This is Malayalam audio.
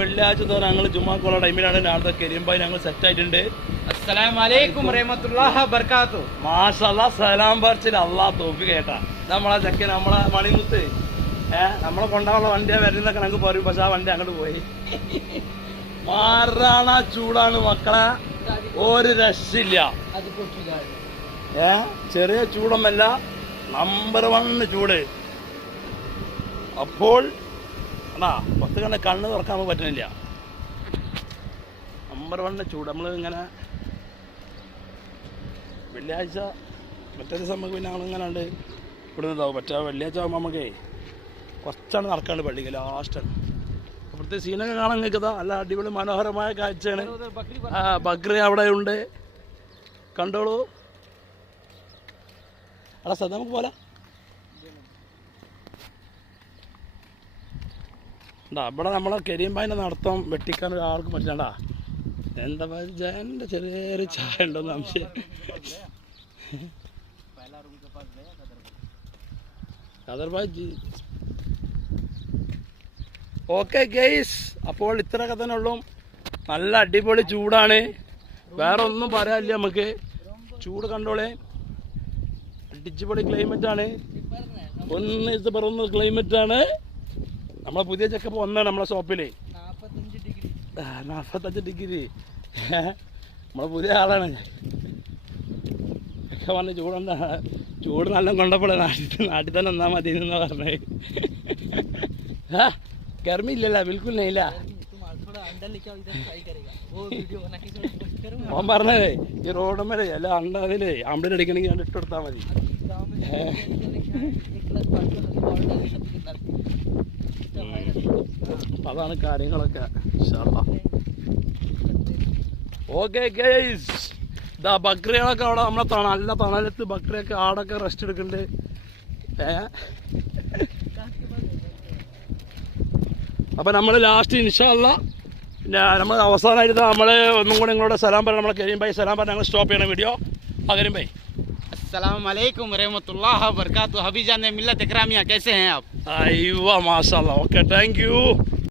വെള്ളിയാഴ്ച തോറും ഞങ്ങൾ ജുമാക്കുള്ള ടൈമിലാണ് രാവിലത്തെ കരിയമ്പായി ഞങ്ങൾ സെറ്റ് ആയിട്ടുണ്ട്. അസ്സലാമലൈക്കും വറഹ്മത്തുള്ളാഹി വബറകാതുഹു. മാഷല്ലാഹ് സലാം പറിച്ചിൽ അള്ളാഹ് തോഫീക്ക് കേട്ടാ. നമ്മളെ ചെക്കൻ നമ്മളെ മണിമുത്ത് നമ്മളെ കൊണ്ടാനുള്ള വണ്ടിയാ വരുന്നൊക്കെ ഞങ്ങൾക്ക് പറയും. പക്ഷെ ആ വണ്ടി അങ്ങോട്ട് പോയി. മാറാണ ചൂടാണ് മക്കളെ, ഒരു രക്ഷയില്ല. ചെറിയ ചൂടൊന്നല്ല, നമ്പർ 1 ചൂട്. അപ്പോൾ അതാ പത്ത് കണ്ട കണ്ണ് തുറക്കാൻ നമുക്ക് പറ്റുന്നില്ല. നമ്പർ 1 ചൂട്. നമ്മൾ ഇങ്ങനെ വെള്ളിയാഴ്ച മറ്റേ ദിവസം നമുക്ക് പിന്നെ ഞങ്ങളിങ്ങനെ ഉണ്ട് ഇവിടുന്നതാവും. മറ്റേ വെള്ളിയാഴ്ച ആകുമ്പോൾ നമുക്കേ കുറച്ചാണ് നടക്കാണ്ട് പള്ളിക്ക് ലാസ്റ്റാണ്. അവിടുത്തെ സീനൊക്കെ കാണാൻ നിൽക്കുക. നല്ല അടിപൊളി മനോഹരമായ കാഴ്ചയാണ്. ബക്രി അവിടെ ഉണ്ട്, കണ്ടോളൂ. അല്ല സദാ നമുക്ക് പോലെ ഇവിടെ നമ്മളെ കരിയമ്പായിൻ്റെ നടത്തം വെട്ടിക്കാൻ ഒരാൾക്കും പറ്റില്ലണ്ടാ. എന്താ ജയൻ്റെ ചെറിയൊരു ചായ ഉണ്ടോന്ന് സംശയം. ഓക്കെ ഗെയ്സ്, അപ്പോൾ ഇത്രയൊക്കെ തന്നെ ഉള്ളൂ. നല്ല അടിപൊളി ചൂടാണ്, വേറെ ഒന്നും പറയാനില്ല. നമുക്ക് ചൂട് കണ്ടോളേ, അടിച്ചുപൊളി ക്ലൈമറ്റാണ്. ഒന്ന് ഇത് പറയുന്ന ക്ലൈമറ്റാണ്. നമ്മളെ പുതിയ ചെക്കപ്പ് ഒന്നാണ് നമ്മളെ ഷോപ്പിൽ 45 ഡിഗ്രി. നമ്മളെ പുതിയ ആളാണ്. ഒക്കെ പറഞ്ഞ് ചൂടെന്താ, ചൂട് നല്ല കൊണ്ടപ്പോഴേ നാട്ടിൽ തന്നെ ഒന്നാ മതി എന്നാ പറഞ്ഞത്. गर्मी इल्ला बिल्कुल नहीं ला. ഓൻ പറഞ്ഞേ ഈ റോഡ് മേലെ അല്ല അണ്ട അതിലേ ആംബുലൻസ് അടിക്കണമെങ്കിൽ കണ്ട് ഇട്ട് കൊടുത്താൽ മതി. അതാണ് കാര്യങ്ങളൊക്കെ. ഓക്കെ ഗൈസ്, ഇതാ ബക്രികളൊക്കെ അവിടെ നമ്മളെ നല്ല തണലത്ത് ബക്രിയൊക്കെ ആടൊക്കെ റെസ്റ്റ് എടുക്കുന്നുണ്ട്. അപ്പം നമ്മൾ ലാസ്റ്റ് ഇൻഷാ അല്ലാഹ് നമ്മൾ അവസാനമായിട്ട് നമ്മൾ ഒന്നും കൂടെ നിങ്ങളോട് സലാം പറയാം. നമ്മളെ കരീം ഭായി സലാം പറഞ്ഞാൽ ഞങ്ങൾ സ്റ്റോപ്പ് ചെയ്യണം വീഡിയോ. ആ കരീം ഭായി, अस्सलामुअलैकुम वरहमतुल्लाहि वबरकातुहू. हबीजान मिल्लत इकरामिया, कैसे हैं आप? अय्वा माशाल्लाह. Okay, thank you.